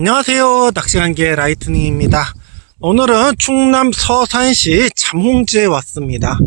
안녕하세요. 낚시간개 라이트닝입니다. 오늘은 충남 서산시 잠홍지에 왔습니다.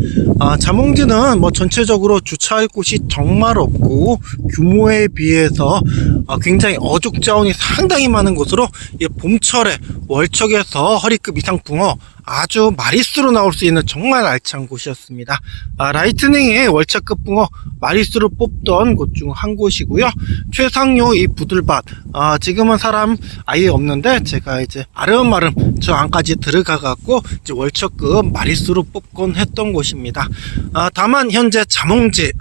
아, 잠홍지는 뭐 전체적으로 주차할 곳이 정말 없고 규모에 비해서 아, 굉장히 어족 자원이 상당히 많은 곳으로 이 봄철에 월척에서 허리급 이상 붕어 아주 마리수로 나올 수 있는 정말 알찬 곳이었습니다. 아, 라이트닝이 월척급 붕어 마리수로 뽑던 곳 중 한 곳이고요. 최상요 이 부들밭 아, 지금은 사람 아예 없는데 제가 이제 아름아름 저 안까지 들어가 갖고 이제 월척급 마리수로 뽑곤 했던 곳입니다. 아, 다만 현재 잠홍지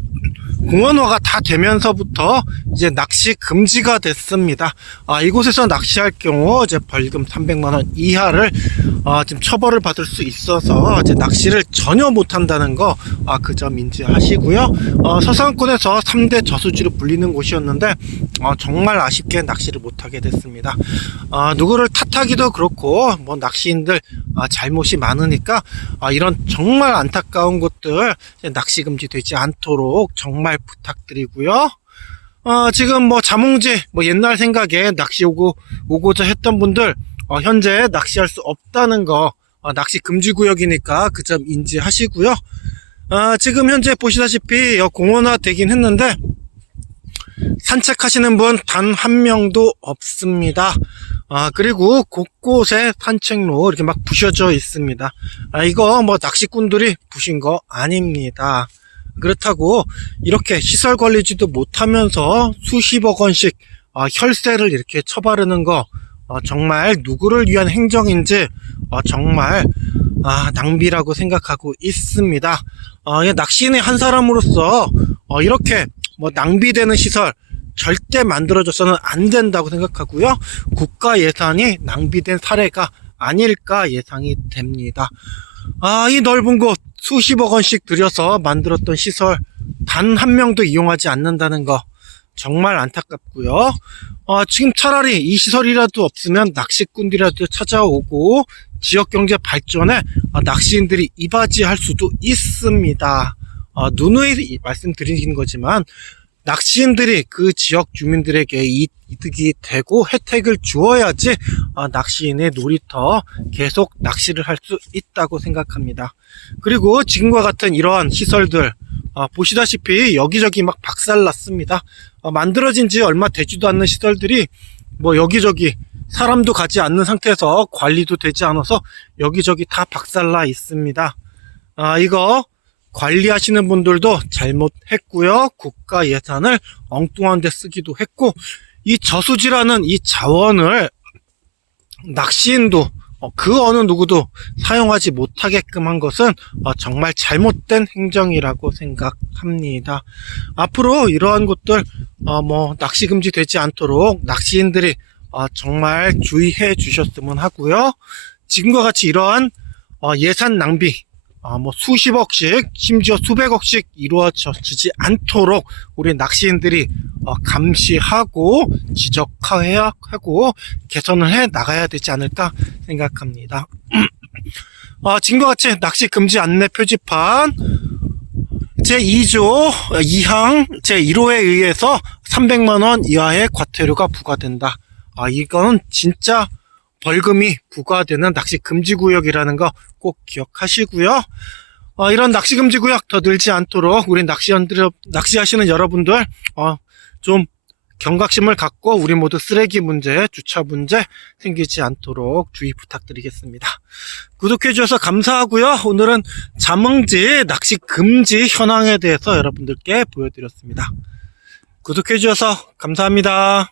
공원화가 다 되면서부터 이제 낚시 금지가 됐습니다. 아, 이곳에서 낚시할 경우 이제 벌금 300만 원 이하를 아, 지금 처벌을 받을 수 있어서 이제 낚시를 전혀 못 한다는 거, 아, 그 점 인지하시고요. 어, 서산권에서 3대 저수지로 불리는 곳이었는데, 어, 정말 아쉽게 낚시를 못 하게 됐습니다. 아, 누구를 탓하기도 그렇고, 뭐, 낚시인들, 아, 잘못이 많으니까, 아, 이런 정말 안타까운 이제 낚시 금지 되지 않도록 정말 부탁드리고요. 어, 지금 뭐 자몽지 뭐 옛날 생각에 낚시 오고 오고자 했던 분들 어, 현재 낚시할 수 없다는 거 어, 낚시 금지 구역이니까 그 점 인지하시고요. 어, 지금 현재 보시다시피 어, 공원화 되긴 했는데 산책하시는 분 단 한 명도 없습니다. 아, 그리고 곳곳에 산책로 이렇게 막 부셔져 있습니다. 아, 이거 뭐 낚시꾼들이 부신 거 아닙니다. 그렇다고 이렇게 시설 관리지도 못하면서 수십억 원씩 어, 혈세를 이렇게 처바르는 거 어, 정말 누구를 위한 행정인지 어, 정말 아, 낭비라고 생각하고 있습니다. 낚시인의 한 사람으로서 어, 이렇게 뭐 낭비되는 시설 절대 만들어져서는 안 된다고 생각하고요. 국가 예산이 낭비된 사례가 아닐까 예상이 됩니다. 아, 이 넓은 곳 수십억 원씩 들여서 만들었던 시설 단 한 명도 이용하지 않는다는 거 정말 안타깝고요. 어, 지금 차라리 이 시설이라도 없으면 낚시꾼들이라도 찾아오고 지역 경제 발전에 어, 낚시인들이 이바지할 수도 있습니다. 어, 누누이 말씀드리는 거지만 낚시인들이 그 지역 주민들에게 이- 이득이 되고 혜택을 주어야지 어, 낚시인의 놀이터 계속 낚시를 할 수 있다고 생각합니다. 그리고 지금과 같은 이러한 시설들 어, 보시다시피 여기저기 막 박살났습니다. 어, 만들어진 지 얼마 되지도 않는 시설들이 뭐 여기저기 사람도 가지 않는 상태에서 관리도 되지 않아서 여기저기 다 박살나 있습니다. 아, 이거 관리하시는 분들도 잘못했고요. 국가 예산을 엉뚱한 데 쓰기도 했고 이 저수지라는 이 자원을 낚시인도 어, 그 어느 누구도 사용하지 못하게끔 한 것은 어, 정말 잘못된 행정이라고 생각합니다. 앞으로 이러한 곳들 어, 뭐 낚시 금지 되지 않도록 낚시인들이 어, 정말 주의해 주셨으면 하고요. 지금과 같이 이러한 어, 예산 낭비 아, 뭐 수십억씩 심지어 수백억씩 이루어지지 않도록 우리 낚시인들이 어, 감시하고 지적해야 하고 개선을 해 나가야 되지 않을까 생각합니다. 어, 지금과 같이 낚시 금지 안내 표지판 제2조 2항 제1호에 의해서 300만원 이하의 과태료가 부과된다. 아, 이건 진짜 벌금이 부과되는 낚시 금지 구역이라는 거 꼭 기억하시고요. 어, 이런 낚시 금지 구역 더 늘지 않도록 우리 낚시원들 낚시하시는 여러분들 어, 좀 경각심을 갖고 우리 모두 쓰레기 문제, 주차 문제 생기지 않도록 주의 부탁드리겠습니다. 구독해 주셔서 감사하고요. 오늘은 자몽지 낚시 금지 현황에 대해서 여러분들께 보여드렸습니다. 구독해 주셔서 감사합니다.